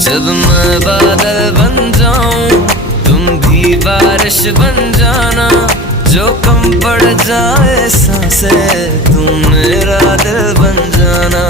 जब मैं बादल बन जाऊं तुम भी बारिश बन जाना, जो कम पड़ जाए सांसें तुम मेरा दिल बन जाना।